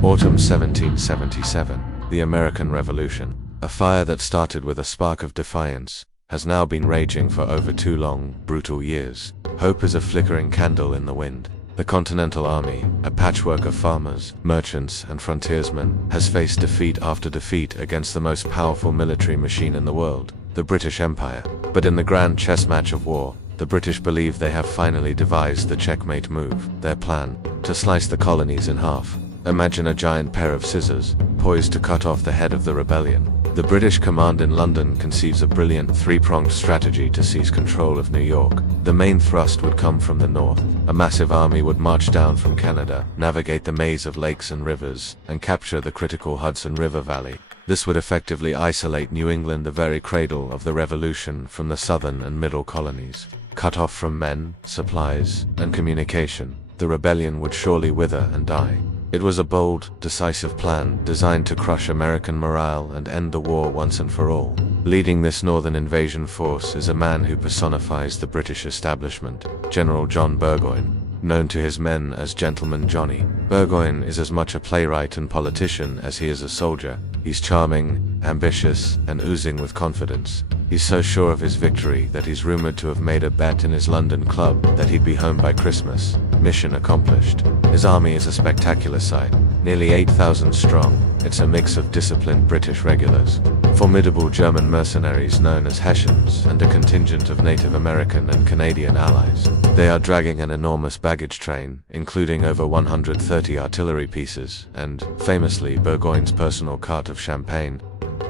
Autumn 1777, the American Revolution. A fire that started with a spark of defiance has now been raging for over 2 long, brutal years. Hope is a flickering candle in the wind. The Continental Army, a patchwork of farmers, merchants, and frontiersmen, has faced defeat after defeat against the most powerful military machine in the world, the British Empire. But in the grand chess match of war, the British believe they have finally devised the checkmate move, their plan, to slice the colonies in half. Imagine a giant pair of scissors, poised to cut off the head of the rebellion. The British command in London conceives a brilliant 3-pronged strategy to seize control of New York. The main thrust would come from the north. A massive army would march down from Canada, navigate the maze of lakes and rivers, and capture the critical Hudson River Valley. This would effectively isolate New England, the very cradle of the Revolution, from the southern and middle colonies. Cut off from men, supplies, and communication, the rebellion would surely wither and die. It was a bold, decisive plan designed to crush American morale and end the war once and for all. Leading this northern invasion force is a man who personifies the British establishment, General John Burgoyne, known to his men as Gentleman Johnny. Burgoyne is as much a playwright and politician as he is a soldier. He's charming, ambitious, and oozing with confidence. He's so sure of his victory that he's rumored to have made a bet in his London club that he'd be home by Christmas. Mission accomplished. His army is a spectacular sight, nearly 8,000 strong. It's a mix of disciplined British regulars, formidable German mercenaries known as Hessians, and a contingent of Native American and Canadian allies. They are dragging an enormous baggage train, including over 130 artillery pieces, and, famously, Burgoyne's personal cart of champagne.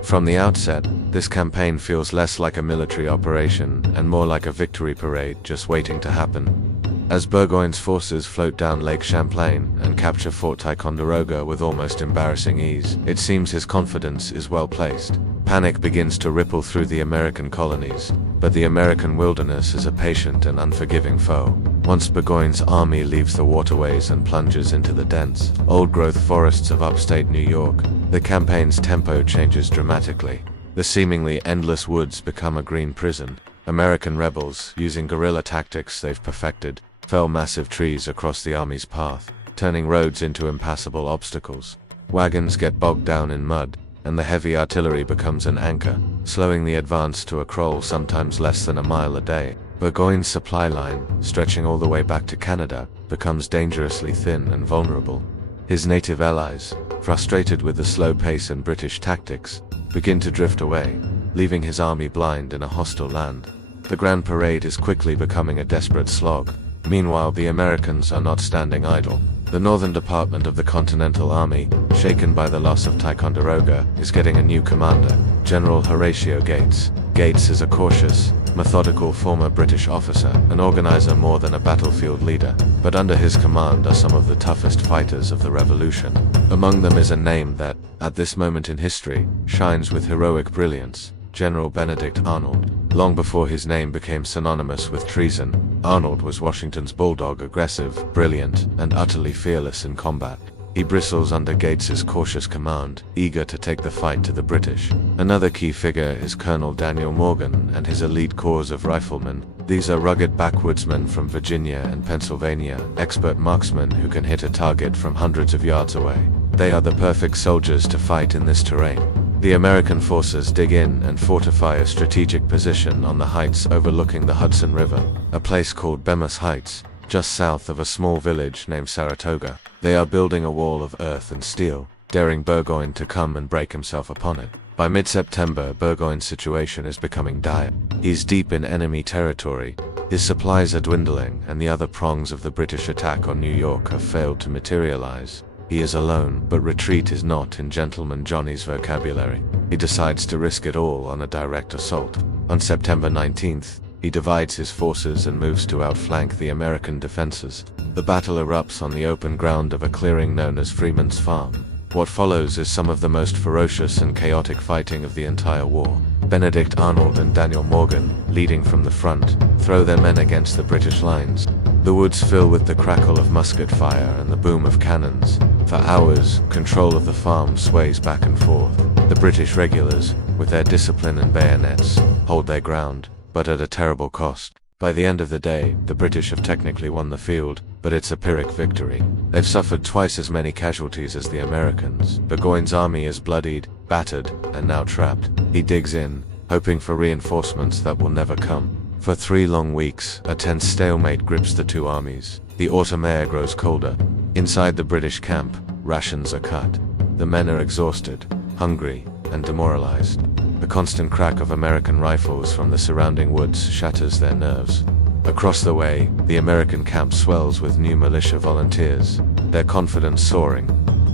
From the outset, this campaign feels less like a military operation and more like a victory parade just waiting to happen. As Burgoyne's forces float down Lake Champlain and capture Fort Ticonderoga with almost embarrassing ease, it seems his confidence is well placed. Panic begins to ripple through the American colonies, but the American wilderness is a patient and unforgiving foe. Once Burgoyne's army leaves the waterways and plunges into the dense, old-growth forests of upstate New York, the campaign's tempo changes dramatically. The seemingly endless woods become a green prison. American rebels, using guerrilla tactics they've perfected, fell massive trees across the army's path, turning roads into impassable obstacles. Wagons get bogged down in mud, and the heavy artillery becomes an anchor, slowing the advance to a crawl sometimes less than a mile a day. Burgoyne's supply line, stretching all the way back to Canada, becomes dangerously thin and vulnerable. His native allies, frustrated with the slow pace and British tactics, begin to drift away, leaving his army blind in a hostile land. The Grand Parade is quickly becoming a desperate slog. Meanwhile, the Americans are not standing idle. The northern department of the Continental Army, shaken by the loss of Ticonderoga, is getting a new commander, General Horatio Gates. Gates is a cautious, methodical former British officer, an organizer more than a battlefield leader, but under his command are some of the toughest fighters of the Revolution. Among them is a name that, at this moment in history, shines with heroic brilliance: General Benedict Arnold. Long before his name became synonymous with treason, Arnold was Washington's bulldog, aggressive, brilliant, and utterly fearless in combat. He bristles under Gates's cautious command, eager to take the fight to the British. Another key figure is Colonel Daniel Morgan and his elite corps of riflemen. These are rugged backwoodsmen from Virginia and Pennsylvania, expert marksmen who can hit a target from hundreds of yards away. They are the perfect soldiers to fight in this terrain. The American forces dig in and fortify a strategic position on the heights overlooking the Hudson River, a place called Bemis Heights, just south of a small village named Saratoga. They are building a wall of earth and steel, daring Burgoyne to come and break himself upon it. By mid-September, Burgoyne's situation is becoming dire. He's deep in enemy territory, his supplies are dwindling, and the other prongs of the British attack on New York have failed to materialize. He is alone, but retreat is not in Gentleman Johnny's vocabulary. He decides to risk it all on a direct assault. On September 19th, he divides his forces and moves to outflank the American defenses. The battle erupts on the open ground of a clearing known as Freeman's Farm. What follows is some of the most ferocious and chaotic fighting of the entire war. Benedict Arnold and Daniel Morgan, leading from the front, throw their men against the British lines. The woods fill with the crackle of musket fire and the boom of cannons. For hours, control of the farm sways back and forth. The British regulars, with their discipline and bayonets, hold their ground, but at a terrible cost. By the end of the day, the British have technically won the field, but it's a Pyrrhic victory. They've suffered twice as many casualties as the Americans. Burgoyne's army is bloodied, battered, and now trapped. He digs in, hoping for reinforcements that will never come. For 3 long weeks, a tense stalemate grips the two armies. The autumn air grows colder. Inside the British camp, rations are cut. The men are exhausted, hungry, and demoralized. The constant crack of American rifles from the surrounding woods shatters their nerves. Across the way, the American camp swells with new militia volunteers, their confidence soaring.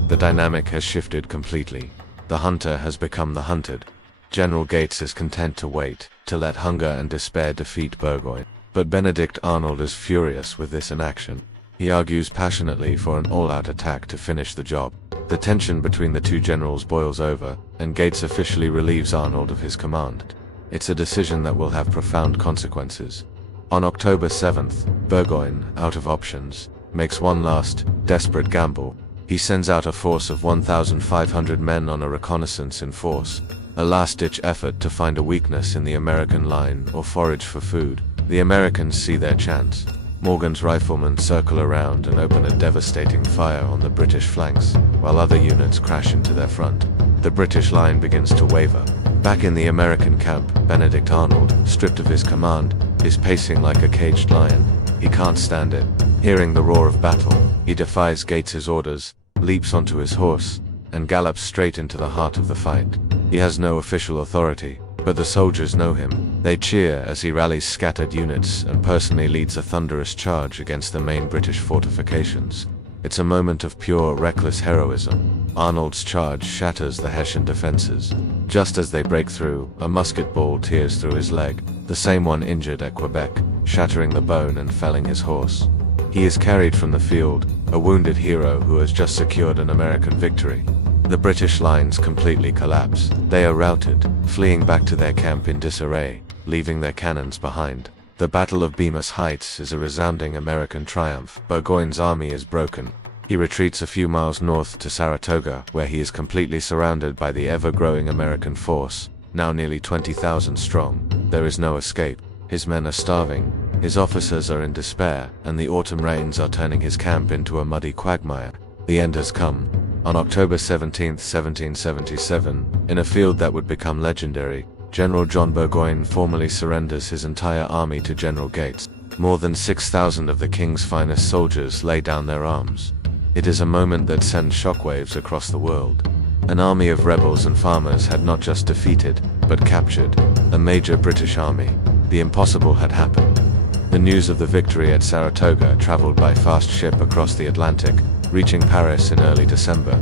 The dynamic has shifted completely. The hunter has become the hunted. General Gates is content to wait, to let hunger and despair defeat Burgoyne. But Benedict Arnold is furious with this inaction. He argues passionately for an all-out attack to finish the job. The tension between the two generals boils over, and Gates officially relieves Arnold of his command. It's a decision that will have profound consequences. On October 7th, Burgoyne, out of options, makes one last, desperate gamble. He sends out a force of 1,500 men on a reconnaissance in force, a last-ditch effort to find a weakness in the American line or forage for food. The Americans see their chance. Morgan's riflemen circle around and open a devastating fire on the British flanks, while other units crash into their front. The British line begins to waver. Back in the American camp, Benedict Arnold, stripped of his command, is pacing like a caged lion. He can't stand it. Hearing the roar of battle, he defies Gates's orders, leaps onto his horse, and gallops straight into the heart of the fight. He has no official authority, but the soldiers know him. They cheer as he rallies scattered units and personally leads a thunderous charge against the main British fortifications. It's a moment of pure, reckless heroism. Arnold's charge shatters the Hessian defenses. Just as they break through, a musket ball tears through his leg, the same one injured at Quebec, shattering the bone and felling his horse. He is carried from the field, a wounded hero who has just secured an American victory. The British lines completely collapse. They are routed, fleeing back to their camp in disarray, leaving their cannons behind. The Battle of Bemis Heights is a resounding American triumph. Burgoyne's army is broken. He retreats a few miles north to Saratoga, where he is completely surrounded by the ever-growing American force, now nearly 20,000 strong. There is no escape. His men are starving, his officers are in despair, and the autumn rains are turning his camp into a muddy quagmire. The end has come. On October 17, 1777, in a field that would become legendary, General John Burgoyne formally surrenders his entire army to General Gates. More than 6,000 of the king's finest soldiers lay down their arms. It is a moment that sends shockwaves across the world. An army of rebels and farmers had not just defeated, but captured a major British army. The impossible had happened. The news of the victory at Saratoga traveled by fast ship across the Atlantic, reaching Paris in early December.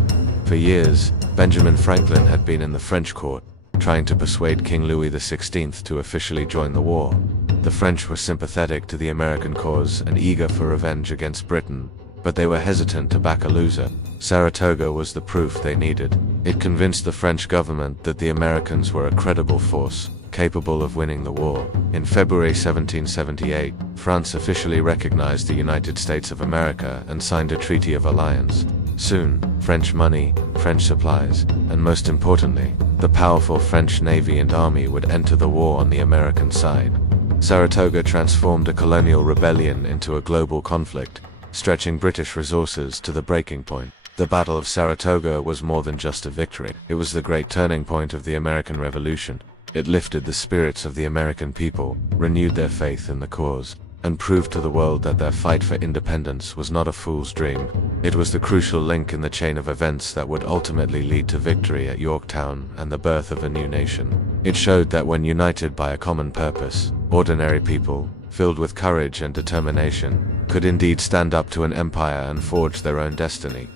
For years, Benjamin Franklin had been in the French court, trying to persuade King Louis XVI to officially join the war. The French were sympathetic to the American cause and eager for revenge against Britain, but they were hesitant to back a loser. Saratoga was the proof they needed. It convinced the French government that the Americans were a credible force, capable of winning the war. In February 1778, France officially recognized the United States of America and signed a treaty of alliance. Soon, French money, French supplies, and most importantly, the powerful French navy and army would enter the war on the American side. Saratoga transformed a colonial rebellion into a global conflict, stretching British resources to the breaking point. The Battle of Saratoga was more than just a victory. It was the great turning point of the American Revolution. It lifted the spirits of the American people, renewed their faith in the cause, and proved to the world that their fight for independence was not a fool's dream. It was the crucial link in the chain of events that would ultimately lead to victory at Yorktown and the birth of a new nation. It showed that when united by a common purpose, ordinary people, filled with courage and determination, could indeed stand up to an empire and forge their own destiny.